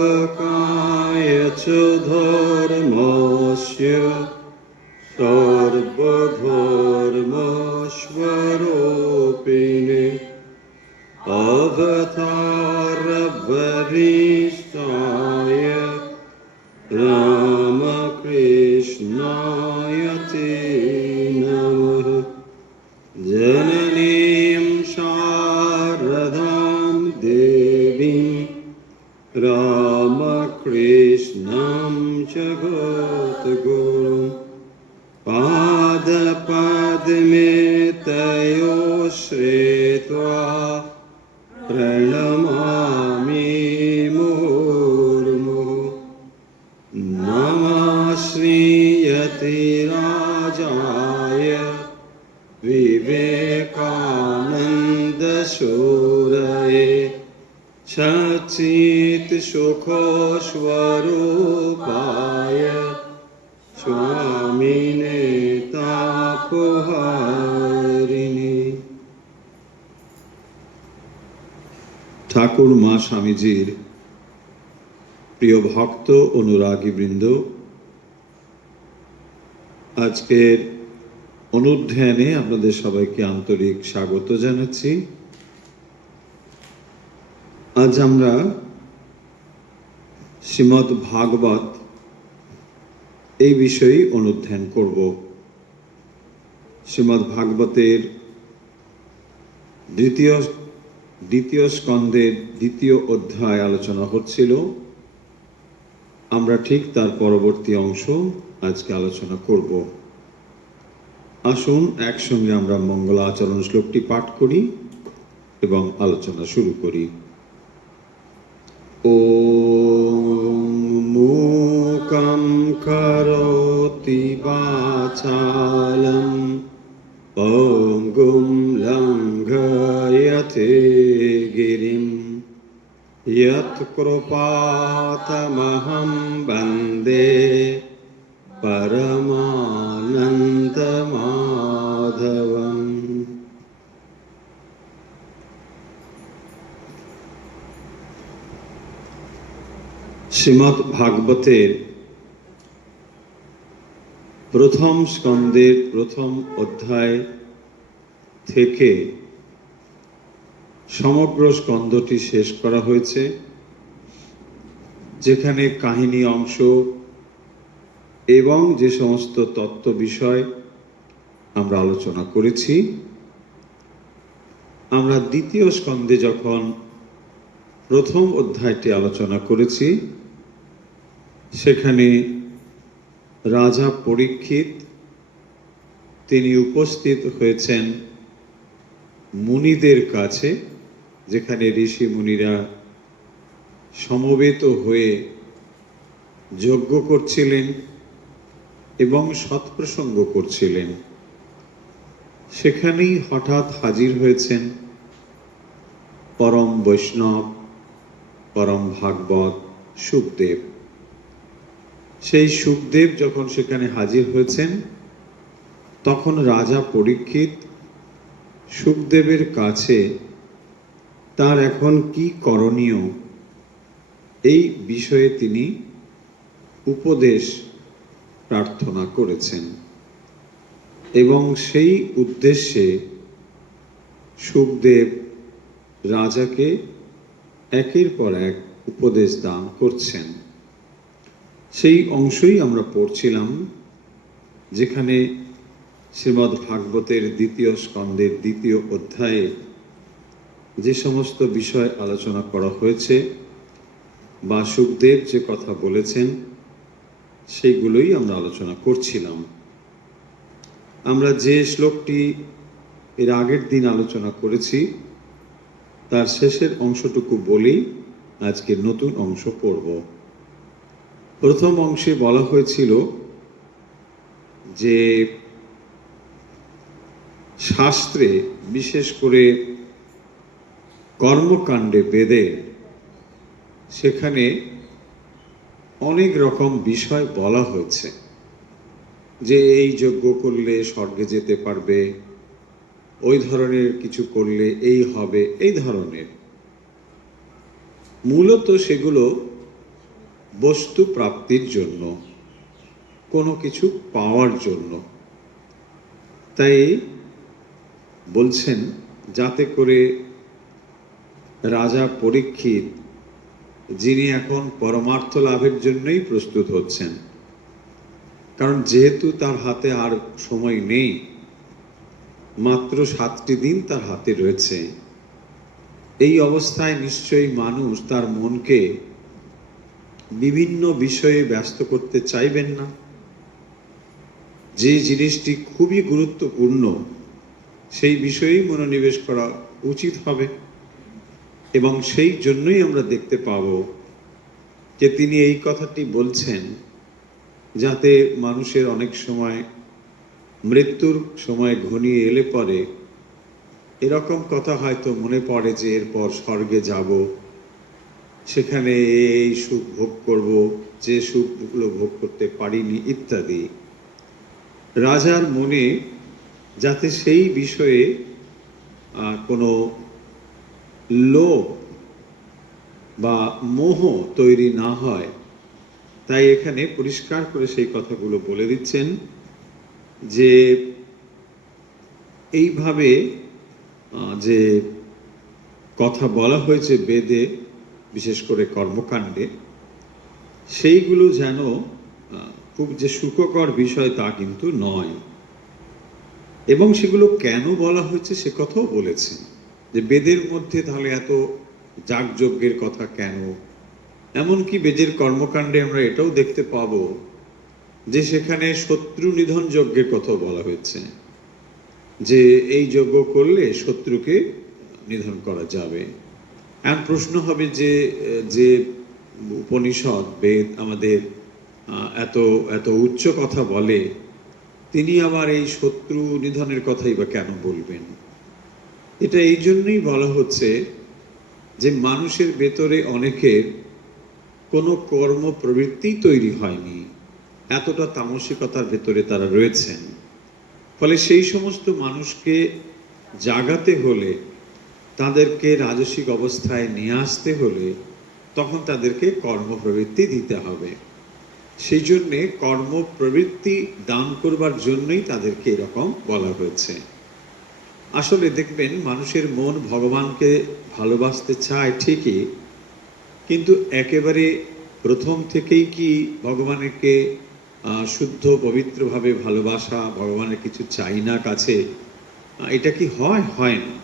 स्थापकाय च धर्मस्य सर्वधर्मस्वरूपिणे अवतारवरिष्ठाय रामकृष्णाय ते नमः। जननीं शारदां देवीं रामकृष्णं जगद्गुरुं पादपद्मे तयो श्रित्वा प्रणमामि मुहुर्मुहुः। नमः श्रीयतिराजाय विवेकानन्दसूरये सच्चित्सुखस्वरूपाय स्वामिने तापहारिणे। ঠাকুর মা স্বামীজির প্রিয় ভক্ত অনুরাগী বৃন্দ, আজকের অনুধ্যানে আপনাদের সবাইকে আন্তরিক স্বাগত জানাচ্ছি। আজ আমরা শ্রীমদ্ ভাগবত এই বিষয়ে অনুধ্যান করব। শ্রীমদ্ ভাগবতের দ্বিতীয় স্কন্ধের দ্বিতীয় অধ্যায় আলোচনা হচ্ছিল। আমরা ঠিক তার পরবর্তী অংশ আজকে আলোচনা করব। আসুন একসঙ্গে আমরা মঙ্গলাচরণ শ্লোকটি পাঠ করি এবং আলোচনা শুরু করি। ওম মূকং করোতি বাচালং পঙ্গুম লঙ্ঘয়তে গিরিম যৎ কৃপাতমহং বন্দে পরমানন্দমাধবম। শ্রীমদ্ ভাগবতের প্রথম স্কন্ধের প্রথম অধ্যায় থেকে সমগ্র স্কন্ধটি শেষ করা হয়েছে, যেখানে কাহিনী অংশ এবং যে সমস্ত তত্ত্ব বিষয় আমরা আলোচনা করেছি। আমরা দ্বিতীয় স্কন্ধে যখন প্রথম অধ্যায়টি আলোচনা করেছি, সেখানে রাজা পরীক্ষিত তিনি উপস্থিত হয়েছেন মুনিদের কাছে, যেখানে ঋষি মুনিরা সমবেত হয়ে যজ্ঞ করছিলেন এবং সৎপ্রসঙ্গ করছিলেন। সেখানেই হঠাৎ হাজির হয়েছেন পরম বৈষ্ণব, পরম ভাগবত শুকদেব। সেই শুকদেব যখন সেখানে হাজির হয়েছেন, তখন রাজা পরীক্ষিত শুকদেবের কাছে তার এখন কি করণীয় এই বিষয়ে তিনি উপদেশ প্রার্থনা করেছেন এবং সেই উদ্দেশ্যে শুকদেব রাজাকে একের পর এক উপদেশ দান করছেন। সেই অংশই আমরা পড়ছিলাম, যেখানে শ্রীমদ্ ভাগবতের দ্বিতীয় স্কন্ধের দ্বিতীয় অধ্যায়ে যে সমস্ত বিষয় আলোচনা করা হয়েছে বা শুকদেব যে কথা বলেছেন, সেইগুলোই আমরা আলোচনা করছিলাম। আমরা যে শ্লোকটি এর আগের দিন আলোচনা করেছি, তার শেষের অংশটুকু বলেই আজকে নতুন অংশ পড়ব। প্রথম অংশে বলা হয়েছিল যে শাস্ত্রে বিশেষ করে কর্মকাণ্ডে বেদে সেখানে অনেক রকম বিষয় বলা হয়েছে যে এই যজ্ঞ করলে স্বর্গে যেতে পারবে, ওই ধরনের কিছু করলে এই হবে, এই ধরনের। মূলত সেগুলো বস্তু প্রাপ্তির জন্য, কোনো কিছু পাওয়ার জন্য। তাই বলছেন যাতে করে রাজা পরীক্ষিত, যিনি এখন পরমার্থ লাভের জন্যই প্রস্তুত হচ্ছেন, কারণ যেহেতু তার হাতে আর সময় নেই, মাত্র 7টি দিন তার হাতে রয়েছে, এই অবস্থায় নিশ্চয়ই মানুষ তার মনকে বিভিন্ন বিষয়ে ব্যস্ত করতে চাইবেন না। যে জিনিসটি খুবই গুরুত্বপূর্ণ সেই বিষয়েই মনোনিবেশ করা উচিত হবে। এবং সেই জন্যই আমরা দেখতে পাব যে তিনি এই কথাটি বলছেন যাতে মানুষের অনেক সময় মৃত্যুর সময় ঘনিয়ে এলে পরে এরকম কথা হয়তো মনে পড়ে যে এরপর স্বর্গে যাব, সেখানে এই সুখ ভোগ করব, যে সুখগুলো ভোগ করতে পারিনি ইত্যাদি। রাজার মনে যাতে সেই বিষয়ে কোনো লোভ বা মোহ তৈরি না হয়, তাই এখানে পরিষ্কার করে সেই কথাগুলো বলে দিচ্ছেন যে এইভাবে যে কথা বলা হয়েছে বেদে, বিশেষ করে কর্মকাণ্ডে, সেইগুলো যেন খুব যে সুখকর বিষয় তা কিন্তু নয়। এবং সেগুলো কেন বলা হয়েছে সে কথাও বলেছেন, যে বেদের মধ্যে তাহলে এত যাগযজ্ঞের কথা কেন। এমনকি বেদের কর্মকাণ্ডে আমরা এটাও দেখতে পাব যে সেখানে শত্রু নিধন যজ্ঞের কথা বলা হয়েছে, যে এই যজ্ঞ করলে শত্রুকে নিধন করা যাবে। এখন প্রশ্ন হবে যে যে উপনিষদ বেদ আমাদের এত এত উচ্চ কথা বলে, তিনি আবার এই শত্রু নিধনের কথাই বা কেন বলবেন? এটা এই জন্যই বলা হচ্ছে যে মানুষের ভেতরে অনেকের কোনো কর্ম প্রবৃত্তি তৈরি হয়নি, এতটা তামসিকতার ভেতরে তারা রয়েছেন। ফলে সেই সমস্ত মানুষকে জাগাতে হলে, তাদেরকে রাজসিক অবস্থায় নিয়ে আসতে হলে তখন তাদেরকে কর্মপ্রবৃত্তি দিতে হবে। সেই জন্যে কর্মপ্রবৃত্তি দান করবার জন্যই তাদেরকে এরকম বলা হয়েছে। আসলে দেখবেন মানুষের মন ভগবানকে ভালোবাসতে চায় ঠিকই, কিন্তু একেবারে প্রথম থেকেই কি ভগবানকে শুদ্ধ পবিত্রভাবে ভালোবাসা, ভগবানের কিছু চাই না কাছে, এটা কি হয়? হয় না।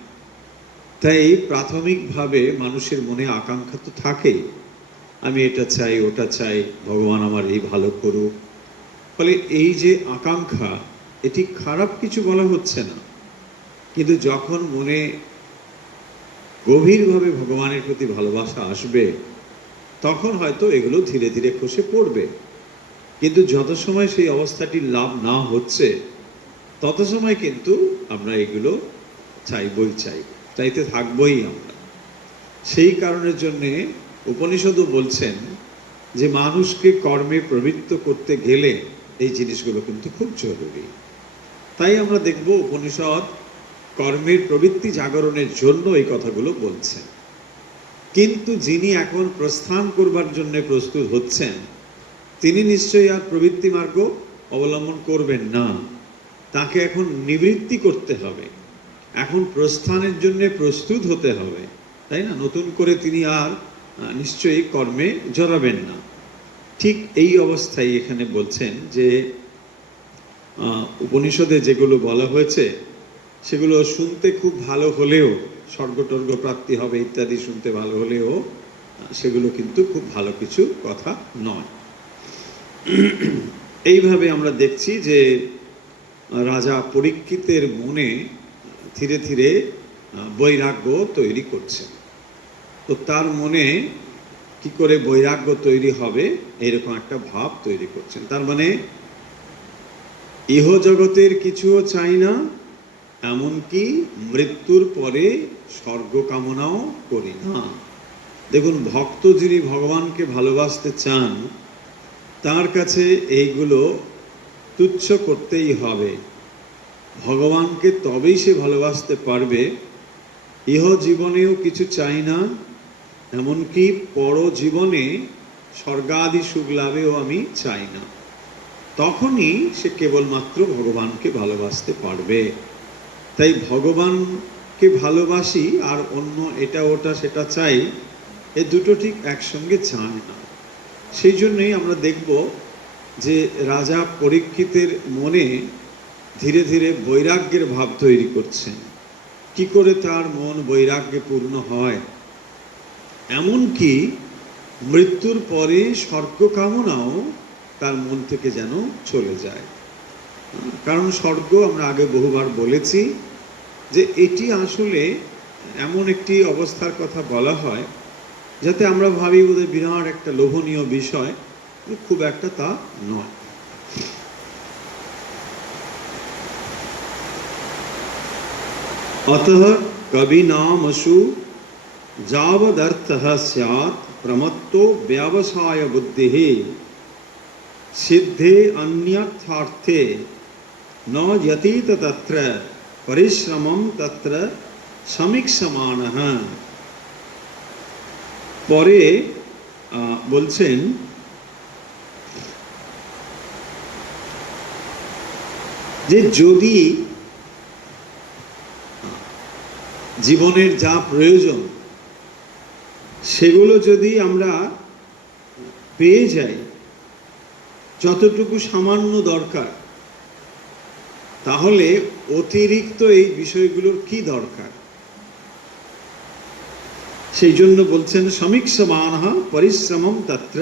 তাই প্রাথমিকভাবে মানুষের মনে আকাঙ্ক্ষা তো থাকেই, আমি এটা চাই, ওটা চাই, ভগবান আমার এই ভালো করুক। ফলে এই যে আকাঙ্ক্ষা, এটি খারাপ কিছু বলা হচ্ছে না, কিন্তু যখন মনে গভীরভাবে ভগবানের প্রতি ভালোবাসা আসবে তখন হয়তো এগুলো ধীরে ধীরে খসে পড়বে। কিন্তু যত সময় সেই অবস্থাটি লাভ না হচ্ছে তত সময় কিন্তু আমরা এগুলো চাইবই, চাইতে থাকবই আমরা। সেই কারণের জন্যে উপনিষদও বলছেন যে মানুষকে কর্মে প্রবৃত্ত করতে গেলে এই জিনিসগুলো কিন্তু খুব জরুরি। তাই আমরা দেখব উপনিষদ কর্মের প্রবৃত্তি জাগরণের জন্য এই কথাগুলো বলছেন। কিন্তু যিনি এখন প্রস্থান করবার জন্য প্রস্তুত হচ্ছেন, তিনি নিশ্চয়ই আর প্রবৃত্তি মার্গ অবলম্বন করবেন না, তাকে এখন নিবৃত্তি করতে হবে, এখন প্রস্থানের জন্য প্রস্তুত হতে হবে, তাই না? নতুন করে তিনি আর নিশ্চয়ই কর্মে জড়াবেন না। ঠিক এই অবস্থায় এখানে বলছেন যে উপনিষদে যেগুলো বলা হয়েছে সেগুলো শুনতে খুব ভালো হলেও, স্বর্গটর্গ প্রাপ্তি হবে ইত্যাদি শুনতে ভালো হলেও সেগুলো কিন্তু খুব ভালো কিছু কথা নয়। এইভাবে আমরা দেখছি যে রাজা পরীক্ষিতের মনে ধীরে ধীরে বৈরাগ্য তৈরি করছে। তো তার মনে কি করে বৈরাগ্য তৈরি হবে এরকম একটা ভাব তৈরি করছেন। তার মানে ইহ জগতের কিছুও চাই না, এমনকি মৃত্যুর পরে স্বর্গ কামনাও করি না। দেখুন, ভক্ত যিনি ভগবানকে ভালোবাসতে চান তার কাছে এইগুলো তুচ্ছ করতেই হবে। ভগবানকে তবেই সে ভালোবাসতে পারবে। ইহ জীবনেও কিছু চাই না, এমনকি পরজীবনে স্বর্গাদি সুখ লাভেও আমি চাই না। তখনই সে কেবলমাত্র ভগবানকে ভালোবাসতে পারবে। তাই ভগবানকে ভালোবাসি আর অন্য এটা ওটা সেটা চাই, এ দুটো ঠিক একসঙ্গে যায় না। সেই জন্যই আমরা দেখব যে রাজা পরীক্ষিতের মনে ধীরে ধীরে বৈরাগ্যের ভাব তৈরি করছেন। কি করে তার মন বৈরাগ্যে পূর্ণ হয়, এমনকি মৃত্যুর পরে স্বর্গ কামনাও তার মন থেকে যেন চলে যায়। কারণ স্বর্গ, আমরা আগে বহুবার বলেছি যে এটি আসলে এমন একটি অবস্থার কথা বলা হয় যাতে আমরা ভাবি বোধহয় বিরাট একটা লোভনীয় বিষয়, খুব একটা তা নয়। अतः कविनामसु जावदर्थः स्यात् प्रमत्तो व्यवसाय बुद्धिः सिद्धे अन्यर्थार्थे न यतीत तत्र परिश्रमं तत्र समीक्षमानः। পরে বলছেন যে যদি জীবনের যা প্রয়োজন সেগুলো যদি আমরা পেয়ে যাই, যতটুকু সামান্য দরকার, তাহলে অতিরিক্ত এই বিষয়গুলোর কি দরকার? সেই জন্য বলছেন সমীক্ষমানঃ পরিশ্রমম তত্র,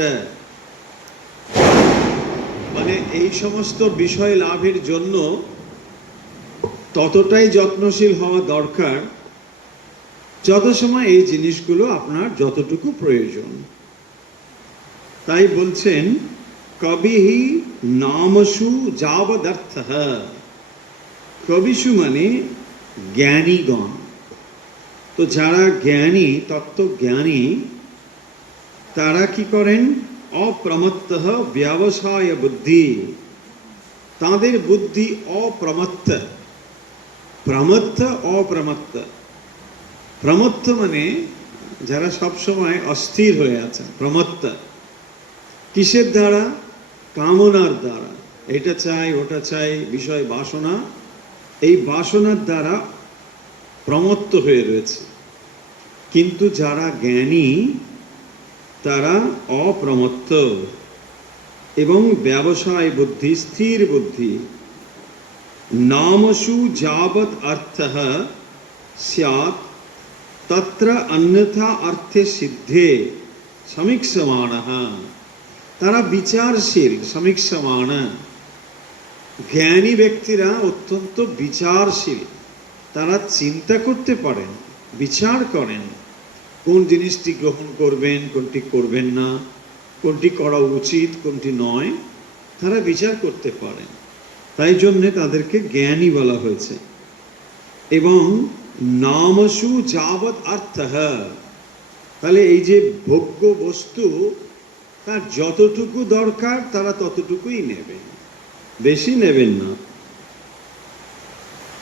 মানে এই সমস্ত বিষয় লাভের জন্য ততটাই যত্নশীল হওয়া দরকার যত সময় এই জিনিসগুলো আপনার যতটুকু প্রয়োজন। তাই বলছেন কবিহি নামসু যাবদর্থঃ। কবিষু মানে জ্ঞানীগণ। তো যারা জ্ঞানী, তত্ত্বজ্ঞানী, তারা কি করেন? অপ্রমত্তঃ ব্যবসায় বুদ্ধি, তাদের বুদ্ধি অপ্রমত্ত। প্রমত্ত, অপ্রমত্ত। প্রমত্ত মানে যারা সবসময় অস্থির হয়ে আছে, প্রমত্ত। কিসের দ্বারা? কামনার দ্বারা। এটা চাই, ওটা চাই, বিষয় বাসনা, এই বাসনার দ্বারা প্রমত্ত হয়ে রয়েছে। কিন্তু যারা জ্ঞানী তারা অপ্রমত্ত এবং ব্যবসায় বুদ্ধি, স্থির বুদ্ধি। নামসু যাবৎ অর্থঃ স্যাৎ তত্র অন্যথা অর্থে সিদ্ধে সমীক্ষমানঃ। তারা বিচারশীল, সমীক্ষমান। জ্ঞানী ব্যক্তিরা অত্যন্ত বিচারশীল। তারা চিন্তা করতে পারেন, বিচার করেন কোন জিনিসটি গ্রহণ করবেন, কোনটি করবেন না, কোনটি করা উচিত, কোনটি নয়, তারা বিচার করতে পারেন। তাই জন্যে তাদেরকে জ্ঞানী বলা হয়েছে। এবং নামসু যাবৎ অর্থঃ, তাহলে এই যে ভোগ্য বস্তু, তার যতটুকু দরকার তারা ততটুকুই নেবেন, বেশি নেবেন না।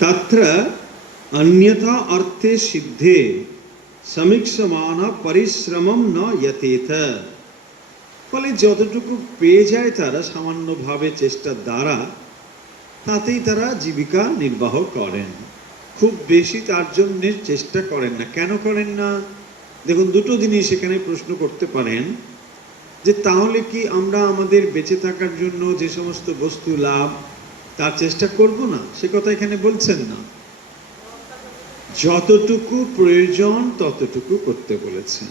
তত্র অন্যথা অর্থে সিদ্ধে সমীক্ষমান পরিশ্রমম ন যতেত। ফলে যতটুকু পেয়ে যায় তারা সামান্যভাবে চেষ্টার দ্বারা, তাতেই তারা জীবিকা নির্বাহ করেন। খুব বেশি তার জন্য চেষ্টা করেন না। কেন করেন না? দেখুন, দুটো জিনিস এখানে প্রশ্ন করতে পারেন যে তাহলে কি আমরা আমাদের বেঁচে থাকার জন্য যে সমস্ত বস্তু লাভ তার চেষ্টা করব না? সে কথা এখানে বলছেন না। যতটুকু প্রয়োজন ততটুকু করতে বলেছেন,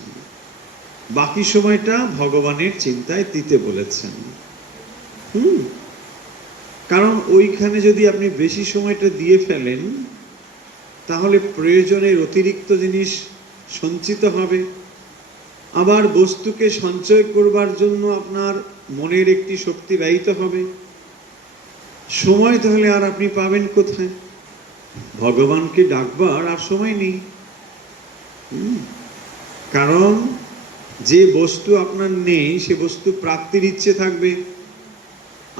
বাকি সময়টা ভগবানের চিন্তায় দিতে বলেছেন। কারণ ওইখানে যদি আপনি বেশি সময়টা দিয়ে ফেলেন তাহলে প্রয়োজনের অতিরিক্ত জিনিস সঞ্চিত হবে। আবার বস্তুকে সঞ্চয় করবার জন্য আপনার মনের একটি শক্তি ব্যয়িত হবে। সময় তাহলে আর আপনি পাবেন কোথায়? ভগবানকে ডাকবার আর সময় নেই। কারণ যে বস্তু আপনার নেই সে বস্তু প্রাপ্তির ইচ্ছে থাকবে,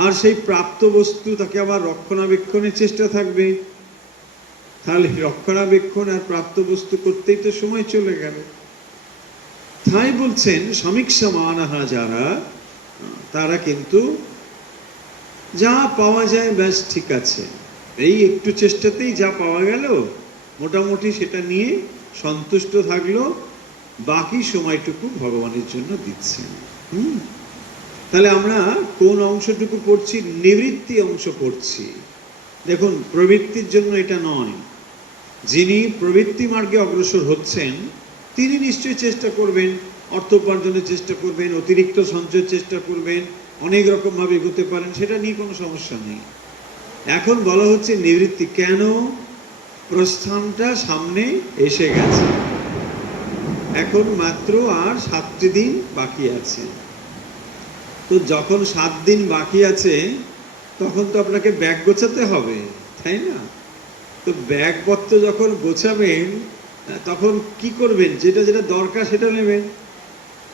আর সেই প্রাপ্ত বস্তু তাকে আবার রক্ষণাবেক্ষণের চেষ্টা থাকবে। তাহলে রক্ষণাবেক্ষণ আর প্রাপ্ত বস্তু করতেই তো সময় চলে গেল। তাই বলছেন সমীক্ষা মানাহা যারা, তারা কিন্তু যা পাওয়া যায় ব্যাস ঠিক আছে, এই একটু চেষ্টাতেই যা পাওয়া গেল মোটামুটি সেটা নিয়ে সন্তুষ্ট থাকলো, বাকি সময়টুকু ভগবানের জন্য দিচ্ছেন। তাহলে আমরা কোন অংশটুকু পড়ছি? নিবৃত্তি অংশ পড়ছি। দেখুন, প্রবৃত্তির জন্য এটা নয়। যিনি প্রবৃত্তি মার্গে অগ্রসর হচ্ছেন তিনি নিশ্চয়ই চেষ্টা করবেন, অর্থ উপার্জনের চেষ্টা করবেন, অতিরিক্ত সঞ্চয়ের চেষ্টা করবেন, অনেক রকমভাবে এগোতে পারেন, সেটা নিয়ে কোনো সমস্যা নেই। এখন বলা হচ্ছে নিবৃত্তি। কেন? প্রস্থানটা সামনে এসে গেছে, এখন মাত্র আর 7টি দিন বাকি আছে। তো যখন 7 দিন বাকি আছে তখন তো আপনাকে ব্যাগ গোছাতে হবে, তাই না? তো ব্যাগপত্র যখন গোছাবেন তখন কি করবেন? যেটা যেটা দরকার সেটা নেবেন।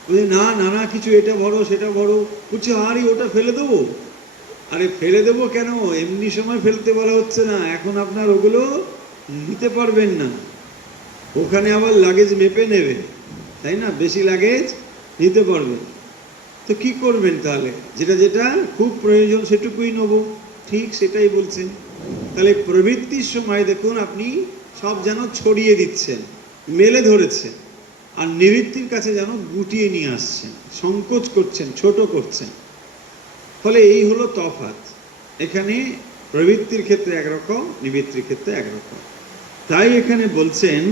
বলছে না নানা কিছু, এটা ভরো সেটা ভরো। বলছে আরে ওটা ফেলে দেবো। আরে ফেলে দেবো কেন? এমনি সময় ফেলতে বলা হচ্ছে না, এখন আপনার ওগুলো নিতে পারবেন না, ওখানে আবার লাগেজ মেপে নেবে, তাই না? বেশি লাগেজ নিতে পারবেন। তো কি করবেন তাহলে? যেটা যেটা খুব প্রয়োজন সেটুকুই নেব। ঠিক সেটাই বলছেন। তাহলে প্রবৃত্তির সময় দেখুন আপনি সব যেন ছড়িয়ে দিচ্ছেন, মেলে ধরেছেন, আর নিবৃত্তির কাছে যেন গুটিয়ে নিয়ে আসছেন, সংকোচ করছেন, ছোট করছেন। ফলে এই হলো তফাৎ। এখানে প্রবৃত্তির ক্ষেত্রে একরকম, নিবৃত্তির ক্ষেত্রে একরকম। তাই এখানে বলছেন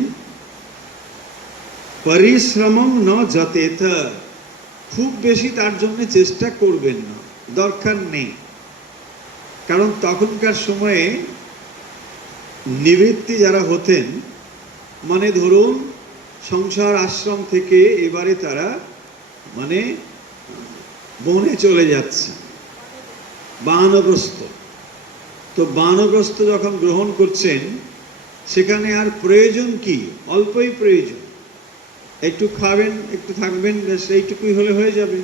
পরিশ্রমং ন যতেথ, খুব বেশি তার জন্য চেষ্টা করবেন না, দরকার নেই। কারণ তখনকার সময়ে নিবৃত্তি যারা হতেন, মানে ধরুন সংসার আশ্রম থেকে এবারে তারা মানে বনে চলে যাচ্ছে, বানপ্রস্থ। তো বানপ্রস্থ যখন গ্রহণ করছেন সেখানে আর প্রয়োজন কি? অল্পই প্রয়োজন, একটু খাবেন, একটু থাকবেন, ব্যাস এইটুকুই হলে হয়ে যাবে।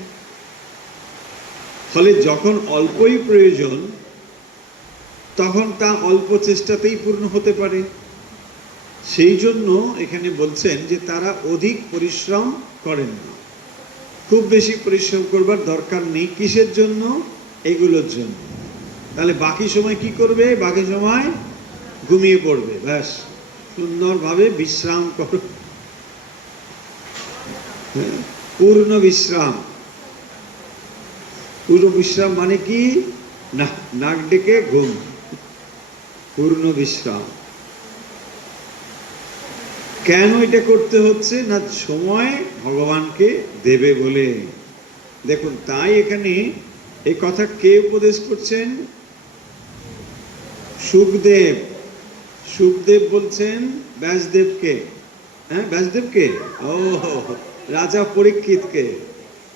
ফলে যখন অল্পই প্রয়োজন তখন তা অল্প চেষ্টাতেই পূর্ণ হতে পারে। সেই জন্য এখানে বলছেন যে তারা অধিক পরিশ্রম করেন না, খুব বেশি পরিশ্রম করবার দরকার নেই। কিসের জন্য? এগুলোর জন্য। তাহলে বাকি সময় কি করবে? বাকি সময় ঘুমিয়ে পড়বে, ব্যাস সুন্দরভাবে বিশ্রাম করো, পূর্ণ বিশ্রাম। পূর্ণ বিশ্রাম মানে কি? না, নাক ডেকে ঘুম, পূর্ণ বিশ্রাম। কেন এটা করতে হচ্ছে? না সময় ভগবানকে দেবে বলে। দেখুন, তাই এখানে এই কথা কে উপদেশ করছেন? সুখদেব। সুখদেব বলছেন ব্যাসদেবকে। হ্যাঁ, ব্যাসদেবকে, ও রাজা পরীক্ষিতকে।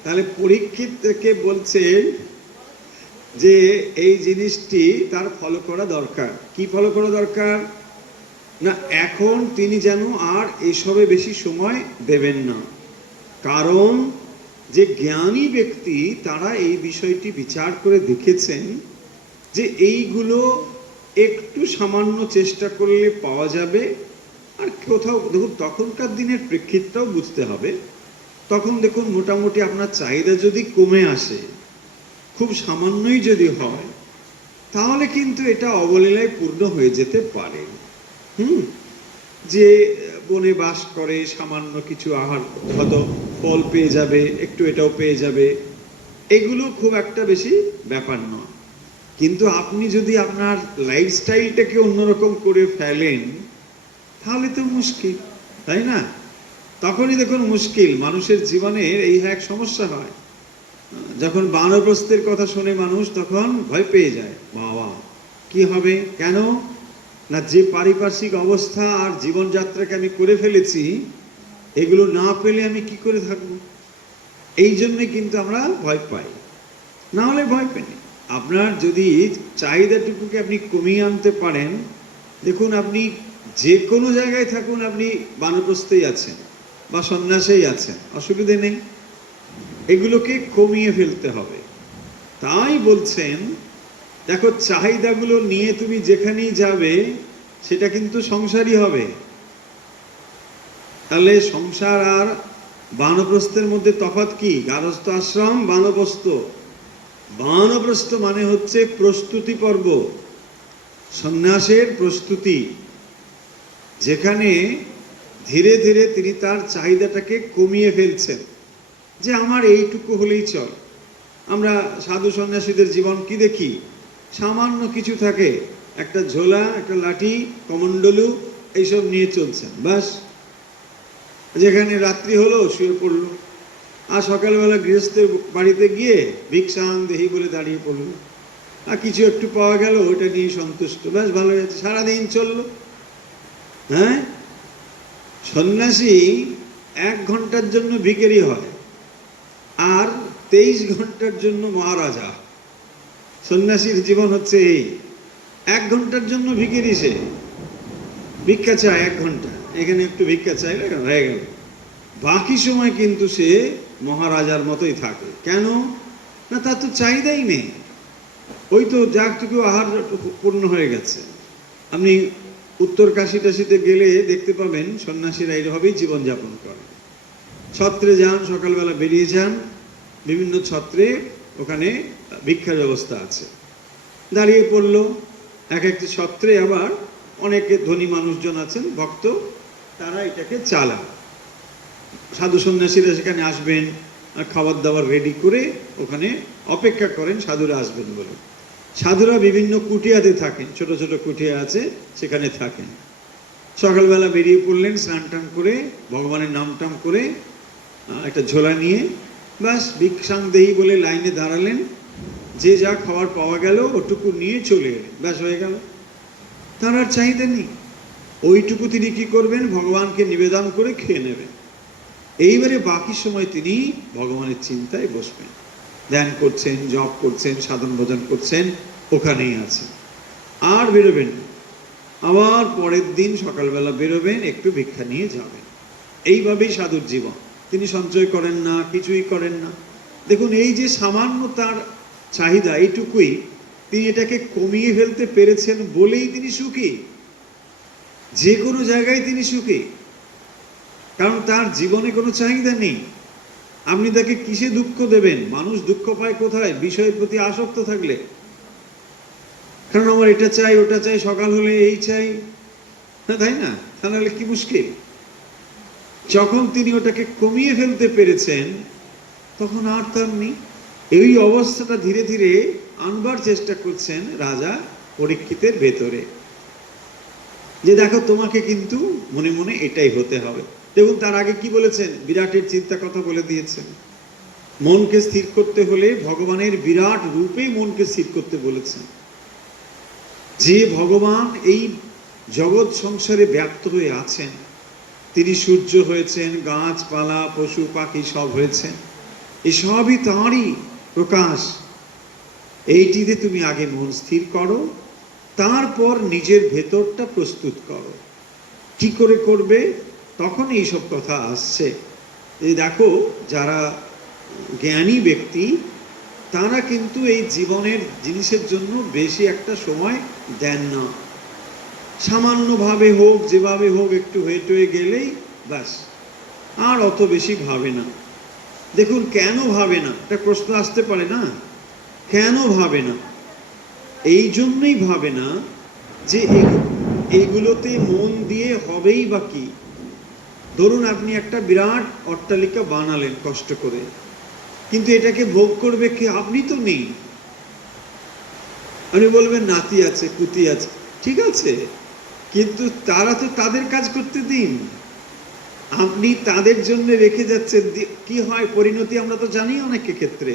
তাহলে পরীক্ষিতকে বলছেন যে এই জিনিসটি তার ফলো করা দরকার। কি ফলো করা দরকার? না এখন তিনি যেন আর এসবে বেশি সময় দেবেন না। কারণ যে জ্ঞানী ব্যক্তি তারা এই বিষয়টি বিচার করে দেখেছেন যে এইগুলো একটু সামান্য চেষ্টা করলে পাওয়া যাবে। আর কোথাও দেখুন, তখনকার দিনের প্রেক্ষিতটাও বুঝতে হবে। তখন দেখুন মোটামুটি আপনার চাহিদা যদি কমে আসে, খুব সামান্যই যদি হয়, তাহলে কিন্তু এটা অবলীলায় পূর্ণ হয়ে যেতে পারে। যে বনে বাস করে, সামান্য কিছু আহার হয়তো ফল পেয়ে যাবে, একটু এটাও পেয়ে যাবে, এগুলো খুব একটা বেশি ব্যাপার নয়। কিন্তু আপনি যদি আপনার লাইফস্টাইলটাকে অন্যরকম করে ফেলেন তাহলে তো মুশকিল, তাই না? তখনই দেখুন মুশকিল, মানুষের জীবনের এই এক সমস্যা হয়। যখন বানপ্রস্থের কথা শুনে মানুষ তখন ভয় পেয়ে যায়, বাবা কি হবে? কেন না, যে পারিপার্শ্বিক অবস্থা আর জীবনযাত্রাকে আমি করে ফেলেছি, এগুলো না পেলে আমি কি করে থাকব? এই জন্যই কিন্তু আমরা ভয় পাই, না হলে ভয় পেনি। আপনার যদি চাহিদাটুকুকে আপনি কমিয়ে আনতে পারেন, দেখুন, আপনি যে কোনো জায়গায় থাকুন, আপনি বানপ্রস্থেই আছেন বা সন্ন্যাসেই আছেন, অসুবিধে নেই। এগুলোকে কমিয়ে ফেলতে হবে। তাই বলছেন, দেখো, চাহিদাগুলো নিয়ে তুমি যেখানেই যাবে সেটা কিন্তু সংসারই হবে। তাহলে সংসার আর বানপ্রস্থের মধ্যে তফাৎ কি? গারস্থ আশ্রম, বানপ্রস্থ। বানপ্রস্থ মানে হচ্ছে প্রস্তুতি পর্ব, সন্ন্যাসের প্রস্তুতি, যেখানে ধীরে ধীরে তিনি তার চাহিদাটাকে কমিয়ে ফেলছেন, যে আমার এইটুকু হলেই চল। আমরা সাধু সন্ন্যাসীদের জীবন কি দেখি? সামান্য কিছু থাকে, একটা ঝোলা, একটা লাঠি, কমণ্ডলু, এইসব নিয়ে চলছেন, বাস। যেখানে রাত্রি হলো শুয়ে পড়লো, আর সকালবেলা গৃহস্থের বাড়িতে গিয়ে ভিক্ষাং দেহি বলে দাঁড়িয়ে পড়লো, আর কিছু একটু পাওয়া গেল, ওটা নিয়ে সন্তুষ্ট, ব্যাস, ভালো হয়েছে, সারাদিন চললো। হ্যাঁ, সন্ন্যাসী 1 ঘন্টার জন্য ভিখারি হয়, আর 23 ঘন্টার জন্য মহারাজা। সন্ন্যাসীর জীবন হচ্ছে এই, 1 ঘন্টার জন্য ভিখারি, সে ভিক্ষা চায় 1 ঘন্টা, এখানে একটু ভিক্ষা চাইলে হয়ে গেল। বাকি সময় কিন্তু সে মহারাজার মতোই থাকে। কেন না? তার তো চাহিদাই নেই, ওই তো যাকটুকু আহার পূর্ণ হয়ে গেছে। আপনি উত্তর কাশী টাশিতে গেলে দেখতে পাবেন সন্ন্যাসীরা এইভাবেই জীবনযাপন করে। ছত্রে যান, সকালবেলা বেরিয়ে যান, বিভিন্ন ছত্রে ওখানে ভিক্ষার ব্যবস্থা আছে, দাঁড়িয়ে পড়লো। এক একটি ছত্রে আবার অনেকে ধনী মানুষজন আছেন, ভক্ত, তারা এটাকে চালান। সাধু সন্ন্যাসীরা সেখানে আসবেন, আর খাবার দাবার রেডি করে ওখানে অপেক্ষা করেন সাধুরা আসবেন বলে। সাধুরা বিভিন্ন কুটিয়াতে থাকেন, ছোট ছোট কুটিয়া আছে, সেখানে থাকেন। সকালবেলা বেরিয়ে পড়লেন, স্নান টান করে, ভগবানের নাম টাম করে, একটা ঝোলা নিয়ে, ব্যাস, ভিক্ষাং দেহি বলে লাইনে দাঁড়ালেন, যে যা খাবার পাওয়া গেল ওটুকু নিয়ে চলে এলেন, ব্যাস, হয়ে গেল। তার আর চাহিদা নেই। ওইটুকু তিনি কি করবেন? ভগবানকে নিবেদন করে খেয়ে নেবেন। এইবারে বাকি সময় তিনি ভগবানের চিন্তায় বসবেন, ধ্যান করছেন, জপ করছেন, সাধন ভজন করছেন, ওখানেই আছেন, আর বেরোবেন না। আবার পরের দিন সকালবেলা বেরোবেন, একটু ভিক্ষা নিয়ে যাবেন। এইভাবেই সাধুর জীবন। তিনি সঞ্চয় করেন না, কিছুই করেন না। দেখুন, এই যে সামান্য তার চাহিদা, এইটুকুই, তিনি এটাকে কমিয়ে ফেলতে পেরেছেন বলেই তিনি সুখী। যে কোনো জায়গায় তিনি সুখী, কারণ তার জীবনে কোনো চাহিদা নেই। আপনি তাকে কিসে দুঃখ দেবেন? মানুষ দুঃখ পায় কোথায়? বিষয়ের প্রতি আসক্ত থাকলে। কারণ আমার এটা চাই, ওটা চাই, সকাল হলে এই চাই, তাই না? তাহলে কি মুশকিল। যখন তিনি ওটাকে কমিয়ে ফেলতে পেরেছেন, তখন আর তার নেই। এই অবস্থাটা ধীরে ধীরে আনবার চেষ্টা করছেন রাজা পরীক্ষিতের ভেতরে, যে দেখো, তোমাকে কিন্তু মনে মনে এটাই হতে হবে। দেখুন, তার আগে কি বলেছেন? বিরাটের চিন্তা কথা বলে দিয়েছেন। মনকে স্থির করতে হলে ভগবানের বিরাট রূপেই মনকে স্থির করতে বলেছেন। যে ভগবান এই জগৎ সংসারে ব্যাপ্ত হয়ে আছেন, তিনি সূর্য হয়েছেন, গাছপালা, পশু পাখি সব হয়েছেন, এসবই তাঁরই প্রকাশ। এইটিতে তুমি আগে মন স্থির করো, তারপর নিজের ভেতরটা প্রস্তুত করো। কি করে করবে? তখন এইসব কথা আসছে। এই দেখো, যারা জ্ঞানী ব্যক্তি, তারা কিন্তু এই জীবনের জিনিসের জন্য বেশি একটা সময় দেন না। সামান্যভাবে হোক, যেভাবে হোক, একটু হয়ে টয়ে গেলেই ব্যাস, আর অত বেশি ভাবে না। দেখুন, কেন ভাবে না? একটা প্রশ্ন আসতে পারে না, কেন ভাবে না? এই জন্যই ভাবে না যে এইগুলোতে মন দিয়ে হবেই বা কি। ধরুন, আপনি একটা বিরাট অট্টালিকা বানালেন কষ্ট করে, কিন্তু এটাকে ভোগ করবে কে? আপনি তো নেই। আপনি বলবেন নাতি আছে, পুতি আছে, ঠিক আছে, কিন্তু তারা তো তাদের কাজ করতে দিন। আপনি তাদের জন্য রেখে যাচ্ছেন, কি হয় পরিণতি আমরা তো জানি। অনেক ক্ষেত্রে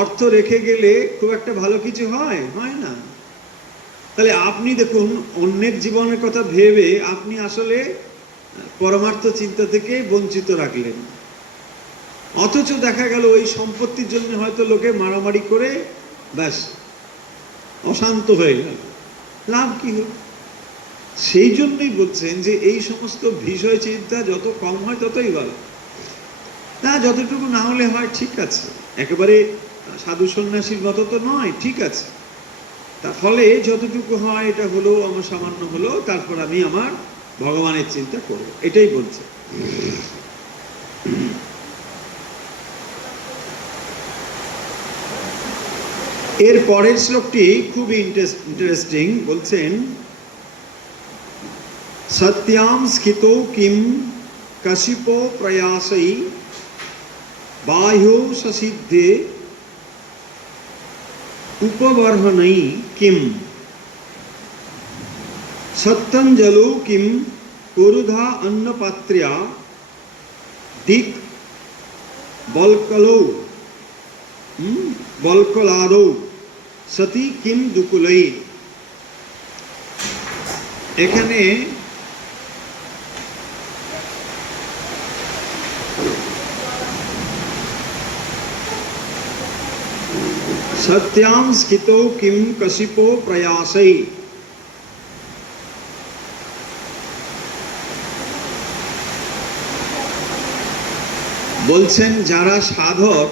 অর্থ রেখে গেলে খুব একটা ভালো কিছু হয় না। তাহলে আপনি দেখুন, অন্যের জীবনের কথা ভেবে আপনি আসলে পরমার্থ চিন্তা থেকে বঞ্চিত রাখলেন। অথচ দেখা গেল ওই সম্পত্তির জন্য হয়তো লোকে মারামারি করে ব্যাস অশান্ত হয়ে গেল। লাভ কি হল? সেই জন্যই বলছেন যে এই সমস্ত বিষয় চিন্তা যত কম হয় ততই ভালো। না, যতটুকু না হলে হয় ঠিক আছে, একেবারে সাধু সন্ন্যাসীর মতো তো নয়, ঠিক আছে, তার ফলে যতটুকু হয় এটা হলো, আমার সামান্য হলো, তারপর আমি আমার ভগবানের চিন্তা করব, এটাই বলছে। এর পরের শ্লোকটি খুবই ইন্টারেস্টিং। বলছেন, সত্যাম স্থিতো কিম কশিপো প্রয়াসৈ বাহ্যো সসিদ্ধে উপবর্হণৈ কিম সত্যঞ্জলো কিম পুরুধা অন্নপাত্র্যা দিক বলকলৌ বলকলাদৌ সতি কিম দুকুলৈ। এখানে সত্যাম স্থিতো কিম কশিপো প্রয়াসৈ, বলছেন যারা সাধক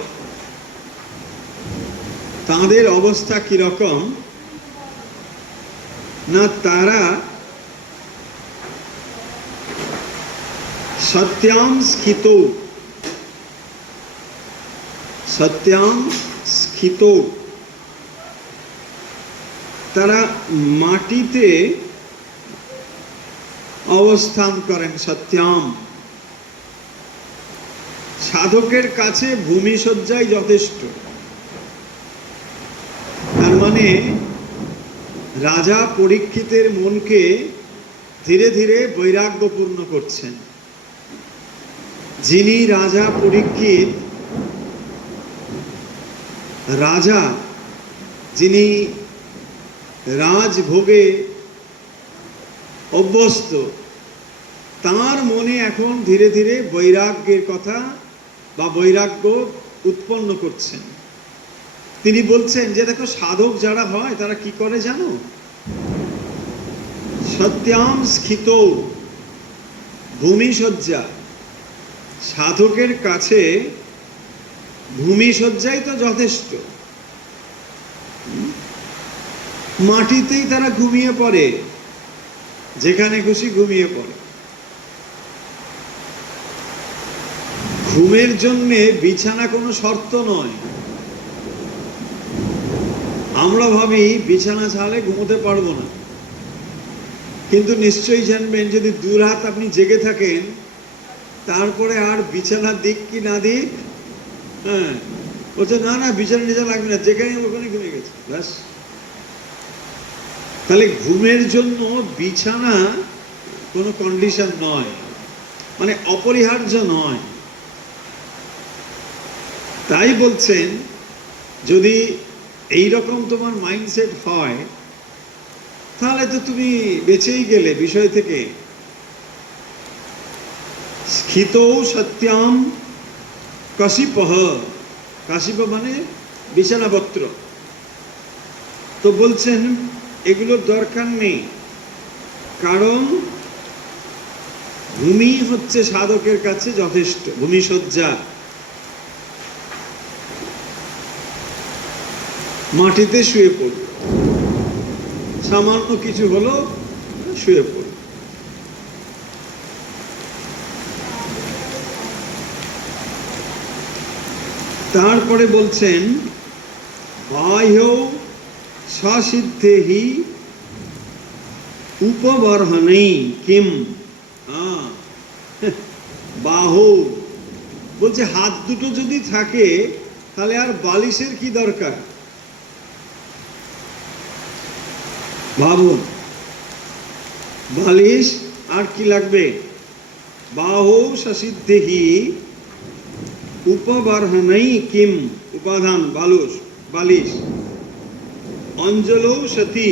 তাদের অবস্থা কিরকম না, তারা সত্যাম স্থিত, সত্যাম স্থিত, তারা মাটিতে অবস্থান করেন। সত্যাম, সাধকের কাছে ভূমিশয্যাই যথেষ্ট। তার মানে রাজা পরীক্ষিতের মনকে ধীরে ধীরে বৈরাগ্যপূর্ণ করছেন। যিনি রাজা পরীক্ষিত, রাজা যিনি রাজভোগে অভ্যস্ত, তার মনে এখন ধীরে ধীরে বৈরাগ্যের কথা বা বৈরাগ্য উৎপন্ন করছেন। তিনি বলছেন যে দেখো, সাধক যারা হয় তারা কি করে জানো, সত্যাম স্থিত, ভূমিশয্যা, সাধকের কাছে ভূমিশয্যাই তো যথেষ্ট। মাটিতেই তারা ঘুমিয়ে পড়ে, যেখানে খুশি ঘুমিয়ে পড়ে। ঘুমের জন্যে বিছানা কোনো শর্ত নয়। আমরা ভাবি বিছানা ছাড়লে ঘুমোতে পারবো না, কিন্তু নিশ্চয়ই জানবেন যদি দুরাত আপনি জেগে থাকেন, তারপরে আর বিছানার দিক কি না দিক, হ্যাঁ, বলছে না না বিছানা নিচে লাগবে না, যেখানে ওখানে ঘুমিয়ে গেছে, ব্যাস। তাহলে ঘুমের জন্য বিছানা কোনো কন্ডিশন নয়, মানে অপরিহার্য নয়। তাই বলছেন যদি এই রকম তোমার মাইন্ডসেট হয়, তাহলে তো তুমি বেঁচেই গেলে বিষয় থেকে। স্থিত সত্যাম কশিপঃ, কাশিপ মানে বিছানাপত্র। তো বলছেন এগুলোর দরকার নেই, কারণ ভূমি হচ্ছে সাধকের কাছে যথেষ্ট, ভূমিশয্যা। মাটিতে শুয়ে পড়ল, সামান্য কিছু হলো, শুয়ে পড়ল। তারপরে বলছেন বাহ্য সসিদ্ধেহি উপবর্হণৈ কিম। বাহু বলছে হাত দুটো যদি থাকে তাহলে আর বালিশের কি দরকার? ভাবুন, বালিশ আর কি লাগবে? বাহু সসিদ্ধেহি উপবর্হণৈ কিম, উপাদান বালিশ। অঞ্জলৌ সতি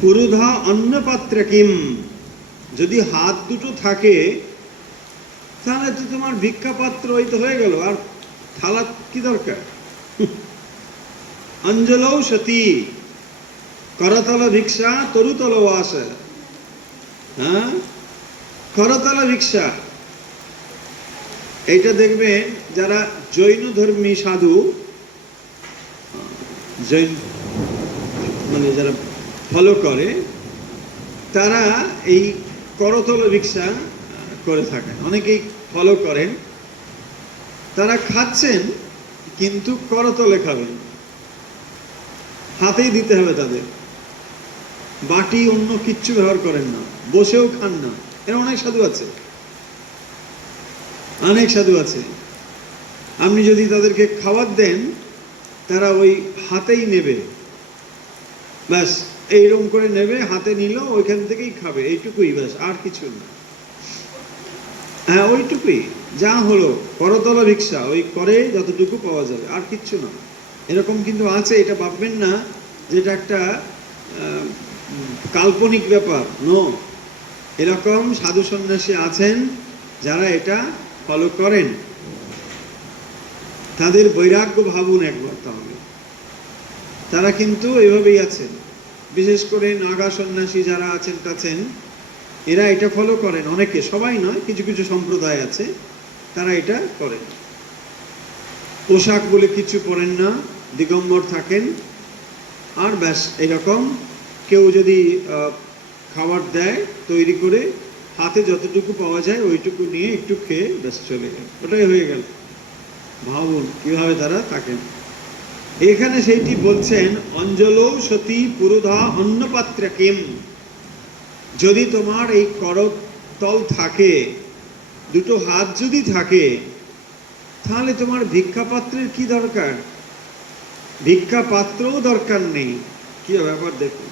পুরুধা অন্নপাত্র কিম, যদি হাত দুটো থাকে তাহলে তো তোমার ভিক্ষা পাত্র ওই তো হয়ে গেল, আর থালা কি দরকার? অঞ্জলৌ সতি, করতল ভিক্ষা তরুতল বাস। হ্যাঁ, করতল ভিক্ষা, এইটা দেখবেন যারা জৈন ধর্মী সাধু, জৈন মানে যারা ফলো করে, তারা এই করতল ভিক্ষা করে থাকেন। অনেকেই ফলো করেন, তারা খাচ্ছেন কিন্তু করতলে খাবেন, হাতেই দিতে হবে তাদের, বাটি অন্য কিচ্ছু ব্যবহার করেন না, বসেও খান না। এর অনেক সাধু আছে, অনেক সাধু আছে। আপনি যদি তাদেরকে খাবার দেন, তারা ওই হাতেই নেবে, ব্যাস এইরকম করে নেবে, হাতে নিল, ওইখান থেকেই খাবে, এইটুকুই, ব্যাস আর কিছু না। হ্যাঁ, ওইটুকুই, যা হলো করতল ভিক্ষা, ওই করে যতটুকু পাওয়া যাবে, আর কিচ্ছু না। এরকম কিন্তু আছে, এটা ভাববেন না যেটা একটা কাল্পনিক ব্যাপার, নো। এরকম সাধু সন্ন্যাসী আছেন যারা এটা ফলো করেন। তাদের বৈরাগ্য ভাবুন একবার, তাহলে তারা কিন্তু এভাবেই আছেন। বিশেষ করে নাগা সন্ন্যাসী যারা আছেন এরা এটা ফলো করেন, অনেকে, সবাই নয়, কিছু কিছু সম্প্রদায় আছে তারা এটা করেন। পোশাক বলে কিছু পরেন না, দিগম্বর থাকেন, আর ব্যাস এরকম। কেউ যদি খাবার দেয় তৈরি করে, হাতে যতটুকু পাওয়া যায় ওইটুকু নিয়ে একটু খেয়ে ব্যাস চলে গেল, ওটাই হয়ে গেল। ভাবুন কিভাবে তারা থাকেন। এখানে সেইটি বলছেন, অঞ্জলৌ সতী পুরোধা অন্নপাত্রে কিম। যদি তোমার এই করতল থাকে, দুটো হাত যদি থাকে, তাহলে তোমার ভিক্ষা পাত্রের কি দরকার? ভিক্ষা পাত্রও দরকার নেই। কি ব্যাপার দেখুন।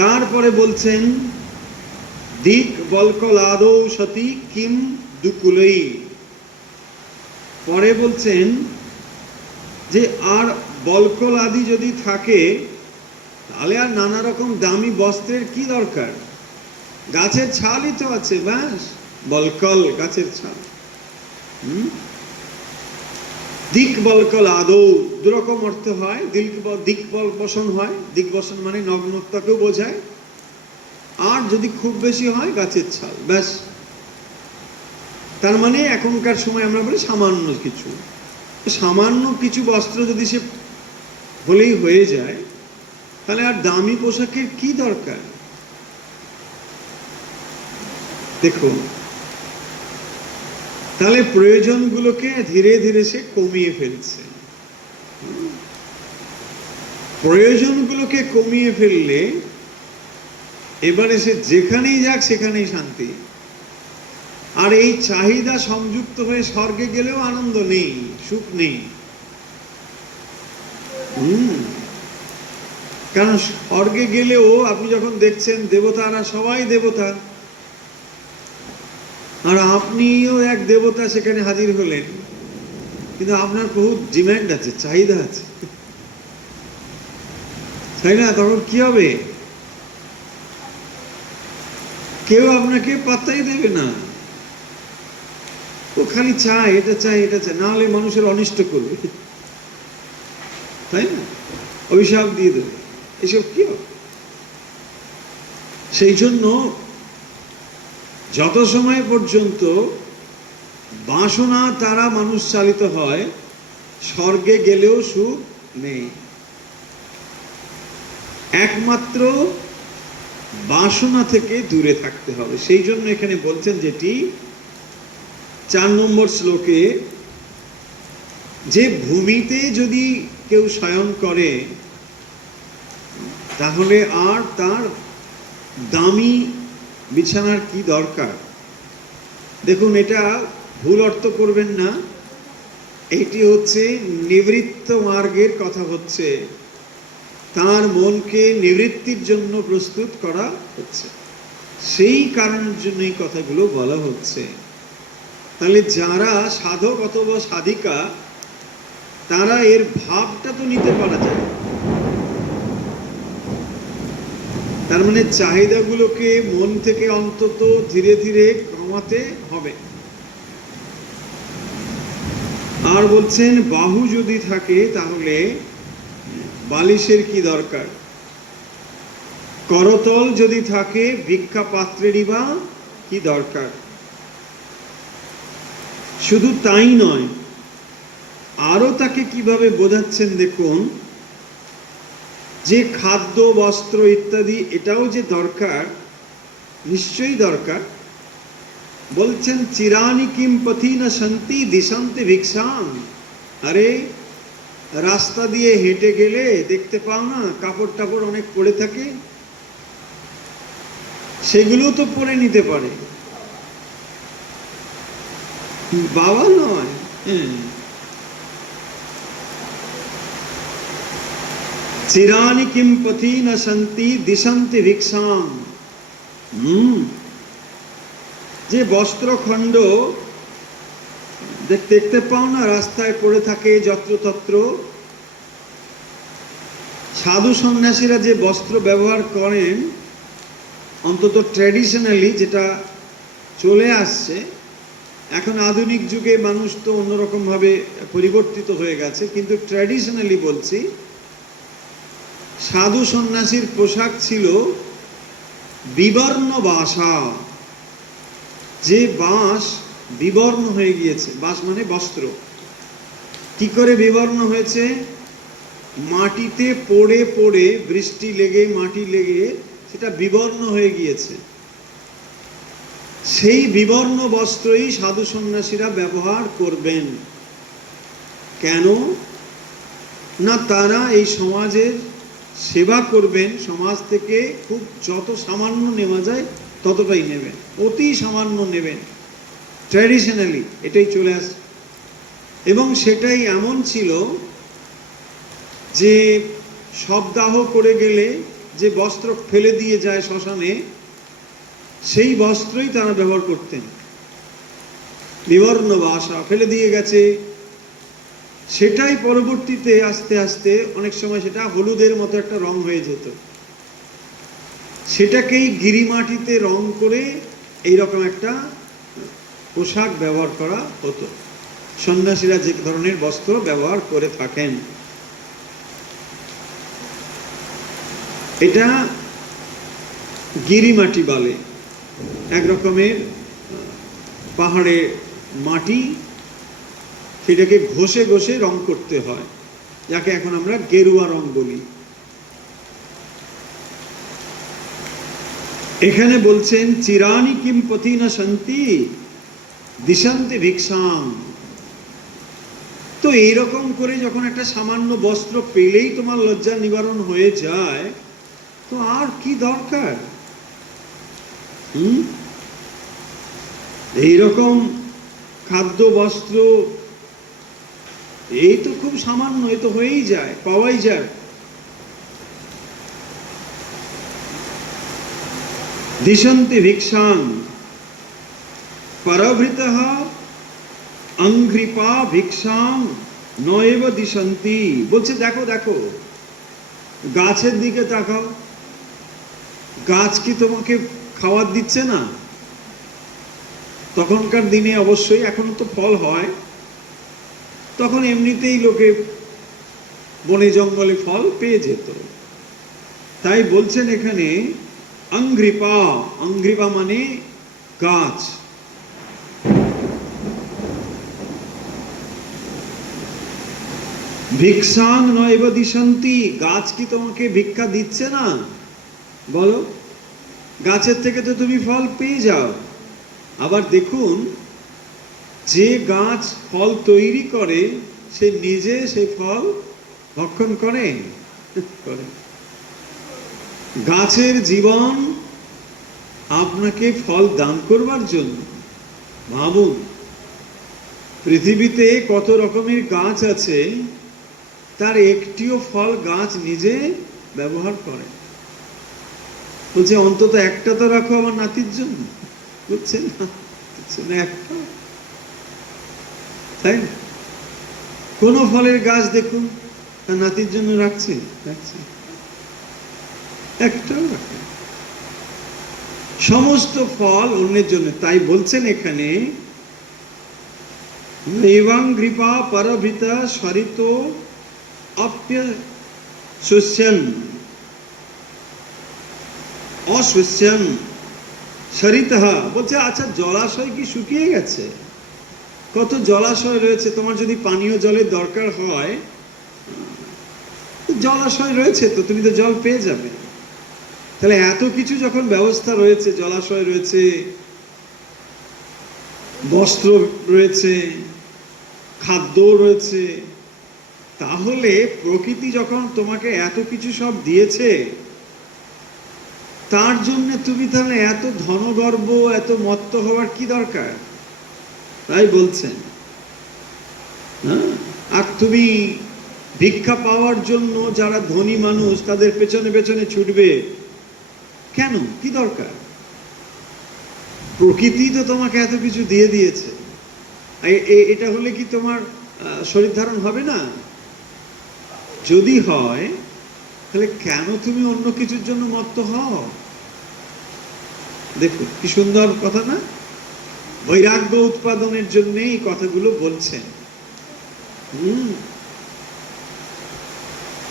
তারপরে বলছেন, দিক বলকলাদৌ সতী কিম দুকুলই। পরে বলছেন যে আর বলকল আদি যদি থাকে, তাহলে আর নানা রকম দামি বস্ত্রের কি দরকার? গাছের ছালই তো আছে, ব্যাস। বলকল, গাছের ছাল। দিক বলকল আদৌ দুরকম অর্থ হয়। দিক বসন হয়, দিক বসন মানে নগ্নতাকেও বোঝায়, আর যদি খুব বেশি হয় গাছের ছাল, ব্যাস। তার মানে এখনকার সময় আমরা বলি সামান্য কিছু, সামান্য কিছু বস্ত্র যদি সে হলেই হয়ে যায়, তাহলে আর দামি পোশাকের কি দরকার? দেখুন, তাহলে প্রয়োজনগুলোকে ধীরে ধীরে সে কমিয়ে ফেলছে। প্রয়োজনগুলোকে কমিয়ে ফেললে এবারে সে যেখানেই যাক সেখানেই শান্তি। আর এই চাহিদা সংযুক্ত হয়ে স্বর্গে গেলেও আনন্দ নেই, সুখ নেই। কারণ স্বর্গে গেলেও আপনি যখন দেখছেন দেবতারা সবাই দেবতা, আর আপনিও এক দেবতা সেখানে হাজির হলেন, কিন্তু আপনার বহু ডিম্যান্ড আছে, চাহিদা আছে, তাই না? তখন কি হবে? কেউ আপনাকে পাত্তাই দেবে না। ও খালি চায়, এটা চায়, এটা চায়, না হলে মানুষের অনিষ্ট করবে, তাই না? অভিশাপ দিয়ে দেবে, এসব কি হবে? সেই জন্য যত সময় পর্যন্ত বাসনা তারা মানুষ চালিত হয়, স্বর্গে গেলেও সুখ নেই। একমাত্র বাসনা থেকে দূরে থাকতে হবে। সেই জন্য এখানে বলছেন যেটি 4 নম্বর শ্লোকে, যে ভূমিতে যদি কেউ শয়ন করে, তাহলে আর তার দামি বিছানার কি দরকার? দেখুন, এটা ভুল অর্থ করবেন না। এটি হচ্ছে নিবৃত্ত মার্গের কথা হচ্ছে, তার মনকে নিবৃত্তির জন্য প্রস্তুত করা হচ্ছে, সেই কারণের জন্য এই কথাগুলো বলা হচ্ছে। তাহলে যারা সাধক অথবা সাধিকা, তারা এর ভাবটা তো নিতে পারা যায়। তার মানে চাহিদাগুলোকে মন থেকে অন্তত ধীরে ধীরে কমাতে হবে। আর বলছেন, বাহু যদি থাকে তাহলে বালিশের কি দরকার? করতল যদি থাকে ভিক্ষা পাত্রেরই বা কি দরকার। শুধু তাই নয়, আরো তাকে কিভাবে বোঝাচ্ছেন দেখুন, যে খাদ্য বস্ত্র ইত্যাদি এটাও যে দরকার, নিশ্চয়ই দরকার। বলছেন চিরানি কিম পথি না শান্তি দিশান্তে ভিক্ষাং। আরে রাস্তা দিয়ে হেঁটে গেলে দেখতে পাও না কাপড় টাপড় অনেক পড়ে থাকে, সেগুলো তো পরে নিতে পারে, বাবা নয়। চিরানি কিম পথি না শান্তি দিশান্তে ভিক্ষাং। যে বস্ত্রখণ্ড দেখতে পাও না রাস্তায় পড়ে থাকে যত্রতত্র, সাধু সন্ন্যাসীরা যে বস্ত্র ব্যবহার করেন, অন্তত ট্র্যাডিশনালি যেটা চলে আসছে, এখন আধুনিক যুগে মানুষ তো অন্যরকম ভাবে পরিবর্তিত হয়ে গেছে, কিন্তু ট্র্যাডিশনালি বলছি, সাধু সন্ন্যাসীর পোশাক ছিল বিবর্ণ বাসা। যে বাঁশ বিবর্ণ হয়ে গিয়েছে, বাঁশ মানে বস্ত্র, কি করে বিবর্ণ হয়েছে? মাটিতে পড়ে পড়ে, বৃষ্টি লেগে মাটি লেগে সেটা বিবর্ণ হয়ে গিয়েছে। সেই বিবর্ণ বস্ত্রই সাধু সন্ন্যাসীরা ব্যবহার করবেন। কেন না? তারা এই সমাজের সেবা করবেন, সমাজ থেকে খুব যত সামান্য নেওয়া যায় ততটাই নেবেন, অতি সামান্য নেবেন। ট্র্যাডিশনালি এটাই চলে আসে, এবং সেটাই এমন ছিল যে শবদাহ করে গেলে যে বস্ত্র ফেলে দিয়ে যায় শ্মশানে, সেই বস্ত্রই তারা ব্যবহার করতেন। বিবর্ণ বাসা ফেলে দিয়ে গেছে, সেটাই পরবর্তীতে আস্তে আস্তে অনেক সময় সেটা হলুদের মতো একটা রং হয়ে যেত, সেটাকেই গিরিমাটিতে রং করে এইরকম একটা পোশাক ব্যবহার করা হতো। সন্ন্যাসীরা যে ধরনের বস্ত্র ব্যবহার করে থাকেন, এটা গিরিমাটি বলে, এক রকমের পাহাড়ে মাটি, সেটাকে ঘষে ঘষে রং করতে হয়, যাকে এখন আমরা গেরুয়া রং বলি। এখানে বলছেন চিরানি কিম পথি না শান্তি দিশান্তে ভিক্ষাং। তো এইরকম করে যখন একটা সামান্য বস্ত্র পেলেই তোমার লজ্জা নিবারণ হয়ে যায়, তো আর কি দরকার? এইরকম খাদ্য বস্ত্র, এই তো খুব সামান্য, এ তো হয়েই যায়, পাওয়াই যায়। দিশন্তে ভিক্ষাং পরভৃতঃ অঙ্ঘ্রিপা ভিক্ষাং নৈব দিশন্তি। বলছে দেখো দেখো, গাছের দিকে তাকাও, গাছ কি তোমাকে খাবার দিচ্ছে না? তখনকার দিনে অবশ্যই, এখন তো ফল হয়, তখন এমনিতেই লোকে বনে জঙ্গলে ফল পেয়ে যেত। তাই বলছেন এখানে অঙ্ঘ্রিপা, অঙ্ঘ্রিপা মানে গাছ। ভিক্ষাং নৈব দিশন্তি, গাছ কি তোমাকে ভিক্ষা দিচ্ছে না? বলো, গাছের থেকে তো তুমি ফল পেয়ে যাও। আবার দেখুন, যে গাছ ফল তৈরি করে সে নিজে সেই ফল ভক্ষণ করে। গাছের জীবন আপনাকে ফল দান করবার জন্য। ভাবুন, পৃথিবীতে কত রকমের গাছ আছে, তার একটিও ফল গাছ নিজে ব্যবহার করে। বলছে অন্তত একটা তো রাখো আমার নাতির জন্য, বুঝছেন না? একটা, তাই না? কোন ফলের গাছ দেখুন তার নাতির জন্য রাখছে? একটাও রাখে। সমস্ত ফল অন্যের জন্য। তাই বলছেন এখানে নৈবাঙ্ঘ্রিপা পরভৃতা সরিত অপ্যশুষ্যন। অশস্যম সরিতঃ, বলছে আচ্ছা জলাশয় কি শুকিয়ে গেছে? কত জলাশয় রয়েছে, তোমার যদি পানীয় জলের দরকার হয় জলাশয় রয়েছে তো, তুমি তো জল পেয়ে যাবে। তাহলে এত কিছু যখন ব্যবস্থা রয়েছে, জলাশয় রয়েছে, বস্ত্র রয়েছে, খাদ্য রয়েছে, তাহলে প্রকৃতি যখন তোমাকে এত কিছু সব দিয়েছে, তার জন্য তুমি তাহলে এত ধনগর্ব, এত মত্ত হওয়ার কি দরকার? তাই বলছেন। আর তুমি ভিক্ষা পাওয়ার জন্য যারা ধনী মানুষ তাদের পেছনে পেছনে ছুটবে কেন? কি দরকার? প্রকৃতি তো তোমাকে এত কিছু দিয়ে দিয়েছে, এটা হলে কি তোমার শরীর ধারণ হবে না? যদি হয় তাহলে কেন তুমি অন্য কিছুর জন্য মত্ত হও? দেখো কি সুন্দর কথা না? বৈরাগ্য উৎপাদনের জন্য এই কথাগুলো বলছেন।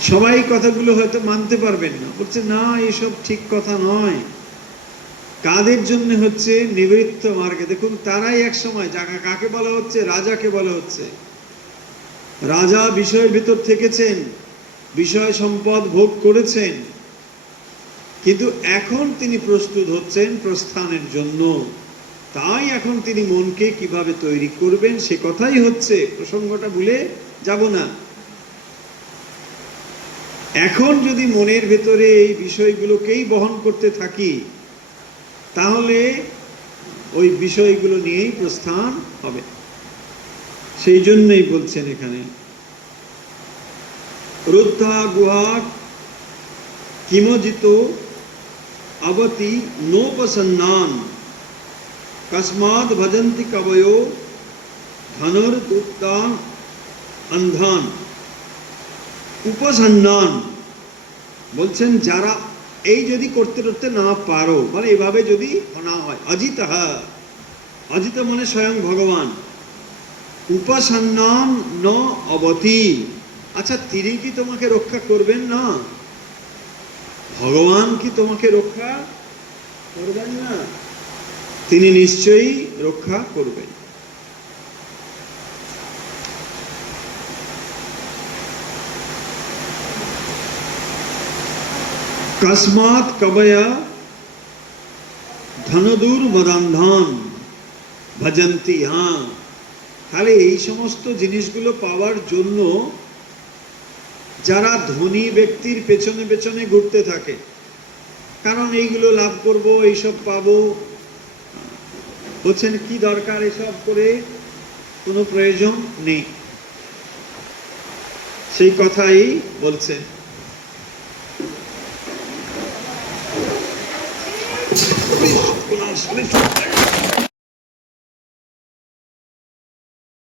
সবাই কথাগুলো হয়তো মানতে পারবেন না, বলছে না এসব ঠিক কথা নয়। কাদের জন্য হচ্ছে? নিবৃত্ত মার্গে। দেখুন তারাই এক সময়, কাকে বলা হচ্ছে? রাজাকে বলা হচ্ছে। রাজা বিষয়ের ভিতর থেকেছেন, বিষয় সম্পদ ভোগ করেছেন, কিন্তু এখন তিনি প্রস্তুত হচ্ছেন প্রস্থানের জন্য। তাই এখন তিনি মনকে কিভাবে তৈরি করবেন সে কথাই হচ্ছে, প্রসঙ্গটা ভুলে যাব না। এখন যদি মনের ভেতরে এই বিষয়গুলোকেই বহন করতে থাকি তাহলে ওই বিষয়গুলো নিয়েই প্রস্থান হবে। সেই জন্যই বলছেন এখানে রুদ্ধা গুহা কিমজিত অবতি নোপসন্নান কস্মাদ ভজন্তি কবয়ো ধনুর্দুপ্তান অন্ধান। উপসন্নান বলছেন যারা এই যদি করতে করতে না পারো, মানে এভাবে যদি না হয়, অজিত, অজিত মানে স্বয়ং ভগবান। উপসন্নান ন অবতি, আচ্ছা তিনি কি তোমাকে রক্ষা করবেন না? ভগবান কি তোমাকে রক্ষা করবেন না? তিনি নিশ্চয়ই রক্ষা করবেন। কস্মাৎ কবয়া ধনদূর মদান্ধান ভজন্তি। তাহলে এই সমস্ত জিনিসগুলো পাওয়ার জন্য যারা ধনী ব্যক্তির পেছনে পেছনে ঘুরতে থাকে, কারণ এইগুলো লাভ করব, এইসব পাবো, বলছেন কি দরকার এসব করে? কোনো প্রয়োজন নেই। সেই কথাই বলছেন।